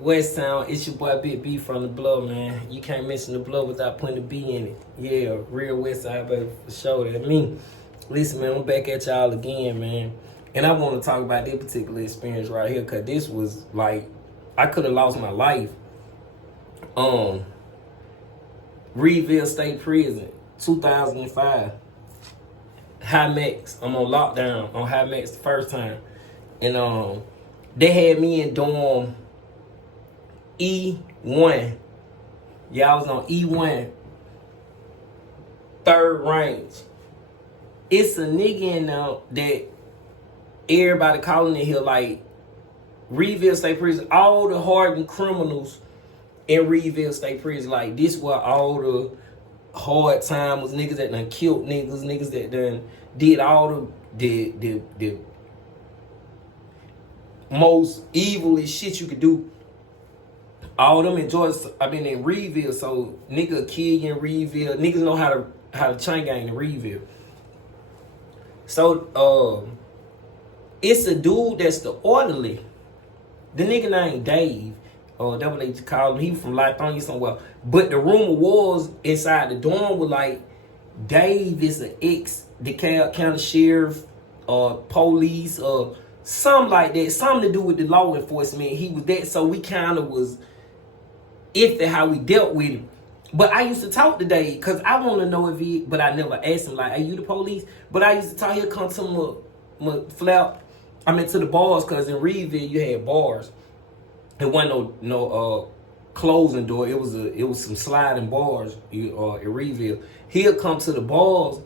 West Town, it's your boy Big B from the Blow, man. You can't mention the Blow without putting the B in it. Yeah, real West Side, baby, for sure. That me. Listen, man, I'm back at y'all again, man. And I want to talk about this particular experience right here, because this was like, I could have lost my life. Reedville State Prison, 2005. High Max. I'm on lockdown on High Max the first time. And they had me in dorm E1. Yeah, I was on E1, third range. It's a nigga in there that everybody calling it here like Reedville State Prison. All the hardened criminals in Reedville State Prison, like this where all the hard timers, niggas that done killed niggas that done did all the most evilest shit you could do. All them in Georgia, I mean in Reedville, so nigga kill you in Reedville. Niggas know how to chain gang in Reedville. So it's a dude that's the orderly. The nigga named Dave, or that's what they call him. He from Lithonia somewhere. But the rumor was inside the dorm was like Dave is an ex-DeKalb County sheriff or police or something like that. Something to do with the law enforcement. He was that, so we kind of was iffy how we dealt with him. But I used to talk to Dave because I want to know if he, but I never asked him like, are you the police? But I used to talk, he'll come to my flap, I mean to the bars, because in Reedville you had bars. It wasn't no closing door. It was some sliding bars in Reedville. He'll come to the bars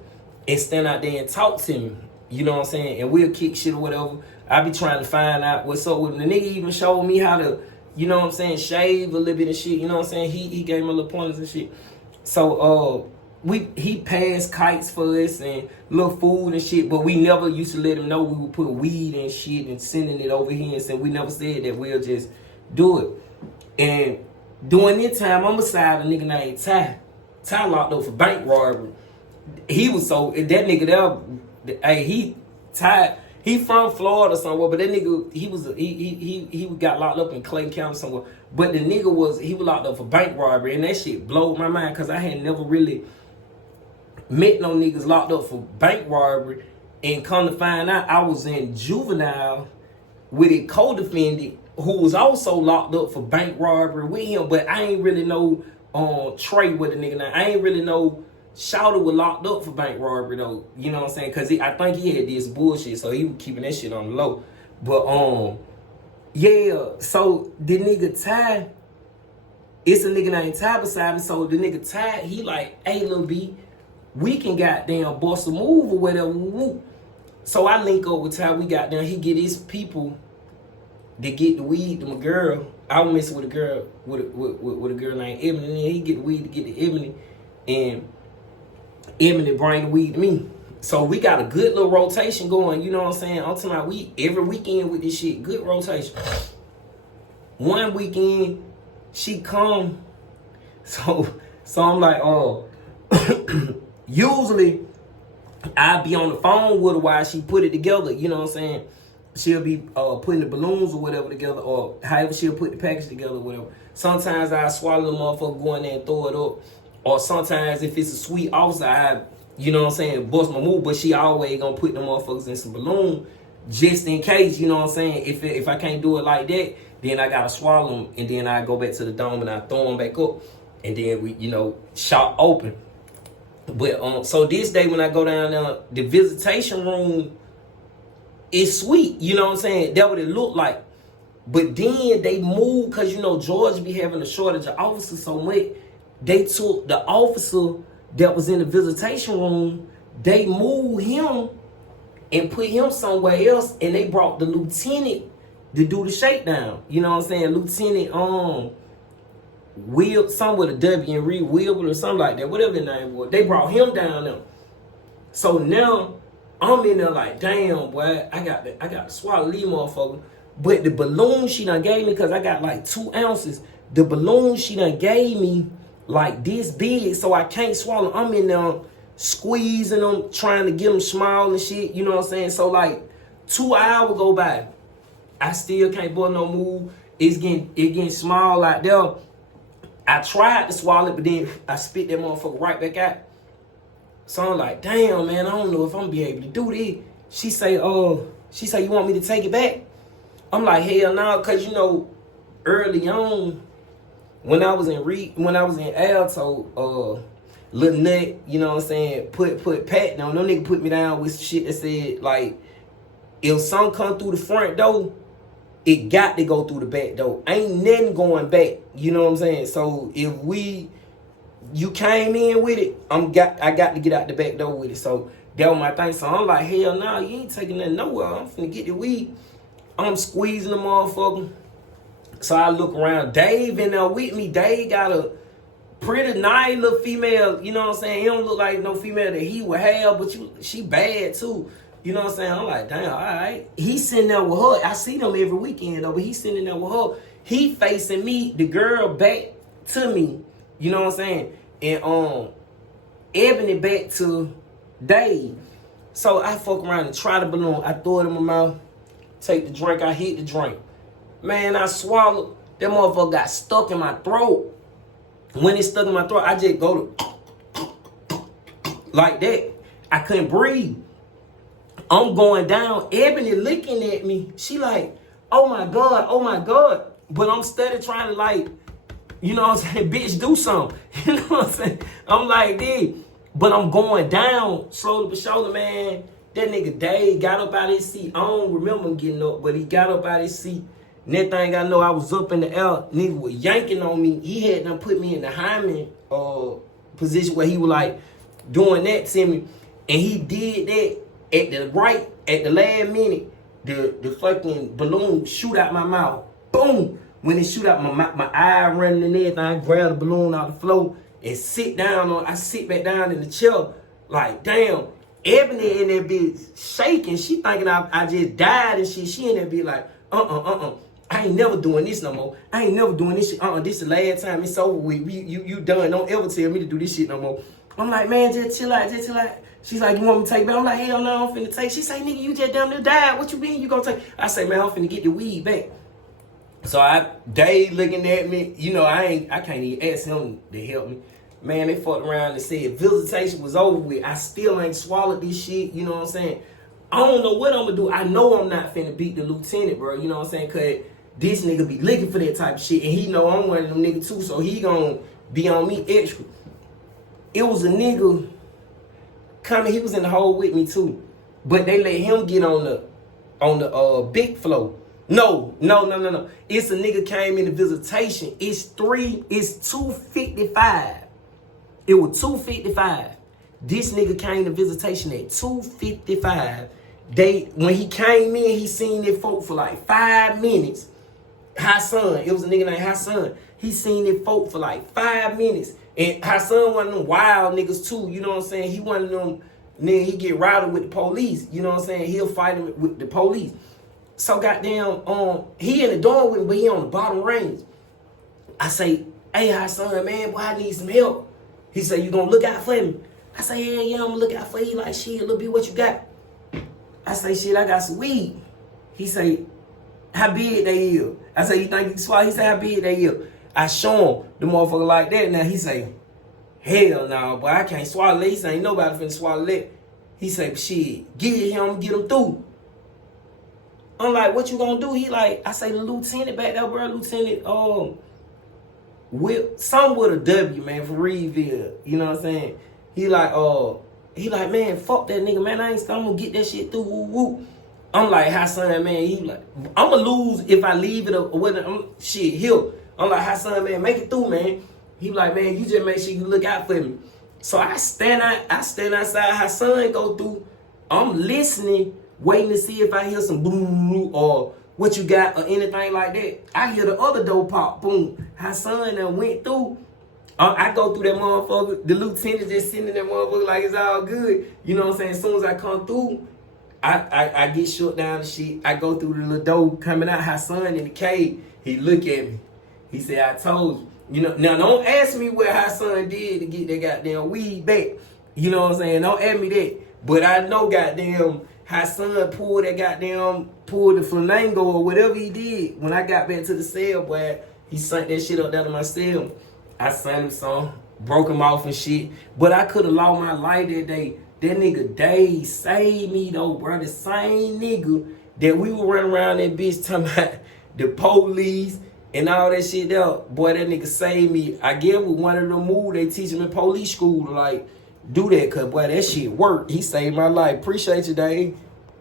and stand out there and talk to me. You know what I'm saying? And we'll kick shit or whatever. I be trying to find out what's up with him. The nigga even showed me how to, you know what I'm saying, shave a little bit of shit. You know what I'm saying? He gave me a little pointers and shit. So he passed kites for us and little food and shit, but we never used to let him know we would put weed and shit and sending it over here, and so we never said that we'll just do it. And during this time, I'm beside a nigga named Ty. Ty locked up for bank robbery. He was so, that nigga there, hey, he from Florida somewhere, but that nigga, he got locked up in Clayton County somewhere. But the nigga was locked up for bank robbery, and that shit blowed my mind because I had never really met no niggas locked up for bank robbery. And come to find out, I was in juvenile with a co-defendant who was also locked up for bank robbery with him, but I ain't really know Trey with the nigga now. I ain't really know Shouter was locked up for bank robbery though. You know what I'm saying? Cause I think he had this bullshit, so he was keeping that shit on the low. But yeah. So the nigga Ty, it's a nigga named Ty beside me. So the nigga Ty, he like, hey lil B, we can goddamn bust a move or whatever. Woo. So I link up with Ty. We got down. He get his people to get the weed to my girl. I was messing with a girl with a girl named Ebony. And then he get the weed to get to Ebony, and Ebony bring the weed to me. So we got a good little rotation going. You know what I'm saying? I'm talking about we every weekend with this shit. Good rotation. One weekend she come, so I'm like, oh, usually I be on the phone with her while she put it together. You know what I'm saying? She'll be putting the balloons or whatever together, or however she'll put the package together or whatever. Sometimes I swallow the motherfucker, go in there and throw it up. Or sometimes if it's a sweet officer, I, you know what I'm saying, bust my move. But she always gonna put the motherfuckers in some balloon just in case, you know what I'm saying. If I can't do it like that, then I gotta swallow them, and then I go back to the dome and I throw them back up, and then we, you know, shot open. But so this day when I go down there, the visitation room, it's sweet, you know what I'm saying? That's what it looked like. But then they moved, because, you know, Georgia be having a shortage of officers so much. They took the officer that was in the visitation room, they moved him and put him somewhere else, and they brought the lieutenant to do the shakedown. You know what I'm saying? Lieutenant, Will, something with a W and Reed Wilbur or something like that, whatever his name was. They brought him down there. So now I'm in there like, damn, boy, I got to swallow these motherfuckers. But the balloon she done gave me, because I got like 2 ounces, the balloon she done gave me like this big, so I can't swallow. I'm in there squeezing them, trying to get them small and shit, you know what I'm saying? So like 2 hours go by, I still can't bust no move. it getting small out there. I tried to swallow it, but then I spit that motherfucker right back out. So I'm like, damn, man, I don't know if I'm gonna be able to do this. She say, you want me to take it back? I'm like, hell no, cause you know, early on, when I was in Alto, Lil Nut, you know what I'm saying, put Pat down. No nigga put me down with shit that said, like, if something come through the front door, it got to go through the back door. Ain't nothing going back. You know what I'm saying? So if you came in with it, I got to get out the back door with it. So that was my thing. So I'm like, hell no, you ain't taking that nowhere. I'm finna get the weed. I'm squeezing the motherfucker. So I look around. Dave in there with me. Dave got a pretty nice little female. You know what I'm saying? He don't look like no female that he would have, but she bad too. You know what I'm saying? I'm like, damn, all right. He's sitting there with her. I see them every weekend though, but he's sitting there with her. He facing me, the girl back to me. You know what I'm saying? And Ebony back to Dave. So I fuck around and try the balloon. I throw it in my mouth, take the drink, I hit the drink. Man, I swallowed. That motherfucker got stuck in my throat. When it stuck in my throat, I just go to like that. I couldn't breathe. I'm going down. Ebony looking at me. She like, oh my God, oh my God. But I'm steady trying to like, you know what I'm saying, bitch, do something. You know what I'm saying? I'm like, this. But I'm going down slowly but surely, man. That nigga Dave got up out of his seat. I don't remember him getting up, but he got up out of his seat. Next thing I know, I was up in the air. Nigga was yanking on me. He had done put me in the hymen position where he was like doing that to me. And he did that at the last minute. The fucking balloon shoot out my mouth. Boom! When it shoot out my eye running and everything, I grab the balloon out the floor and sit down on. I sit back down in the chair like, damn. Ebony in that bitch shaking. She thinking I just died and shit. She in that bitch like, I ain't never doing this no more. I ain't never doing this shit. This is the last time. It's over with. You done. Don't ever tell me to do this shit no more. I'm like, man, just chill out, She's like, you want me to take it back? I'm like, hell no, I'm finna take. She say, nigga, you just damn near died. What you mean you gonna take? I say, man, I'm finna get the weed back. So Dave looking at me, you know, I can't even ask him to help me. Man, they fucked around and said visitation was over with. I still ain't swallowed this shit, you know what I'm saying? I don't know what I'm gonna do. I know I'm not finna beat the lieutenant, bro, you know what I'm saying? Cause this nigga be looking for that type of shit, and he know I'm one of them niggas too, so he gonna be on me extra. It was a nigga coming, he was in the hole with me too, but they let him get on the big floor. No. It's a nigga came in the visitation. It's 2:55. It was 2:55. This nigga came to visitation at 2:55. When he came in, he seen that folk for like 5 minutes. Hassan, it was a nigga named Hassan. He seen that folk for like 5 minutes. And Hassan one of them wild niggas too, you know what I'm saying? He one of them, nigga, he get routed with the police, you know what I'm saying? He'll fight him with the police. So goddamn, he in the door with me, but he on the bottom range. I say, hey, Hassan, man, boy, I need some help. He say, you gonna look out for me? I say, yeah, I'm gonna look out for you. Like, shit, a little bit, what you got? I say, shit, I got some weed. He say, how big they is? I say, you think you can swallow? He say, how big they is? I show him the motherfucker like that. Now he say, hell no, boy, I can't swallow that. He say, ain't nobody finna swallow that. He say, shit, get him through. I'm like, what you gonna do? He like, I say, the lieutenant back there, bro, lieutenant, some with a W, man, for Reedville. You know what I'm saying? He like, man, fuck that nigga, man. I'm gonna get that shit through. Woo woo. I'm like, Hassan, man. He like, I'm gonna lose if I leave it or whatever. Shit, he'll. I'm like, Hassan, man, make it through, man. He like, man, you just make sure you look out for me. So I stand outside. Hassan go through. I'm listening, waiting to see if I hear some boom or what you got or anything like that. I hear the other door pop, boom. Hassan done went through. I go through that motherfucker. The lieutenant just sitting in that motherfucker like it's all good. You know what I'm saying? As soon as I come through, I get shut down and shit. I go through the little door coming out. Hassan in the cave. He look at me. He said, I told you. You know, now don't ask me what Hassan did to get that goddamn weed back. You know what I'm saying? Don't ask me that. But I know goddamn how son pulled the flamingo or whatever he did. When I got back to the cell, boy, he sent that shit up down to my cell. I sent him some, broke him off and shit. But I could have lost my life that day. That nigga Dave saved me though, bro. The same nigga that we were running around that bitch talking about the police and all that shit there. Boy, that nigga saved me. I guess with one of the moves they teach him in police school, like, do that, cause boy, that shit worked. He saved my life. Appreciate you, Dave.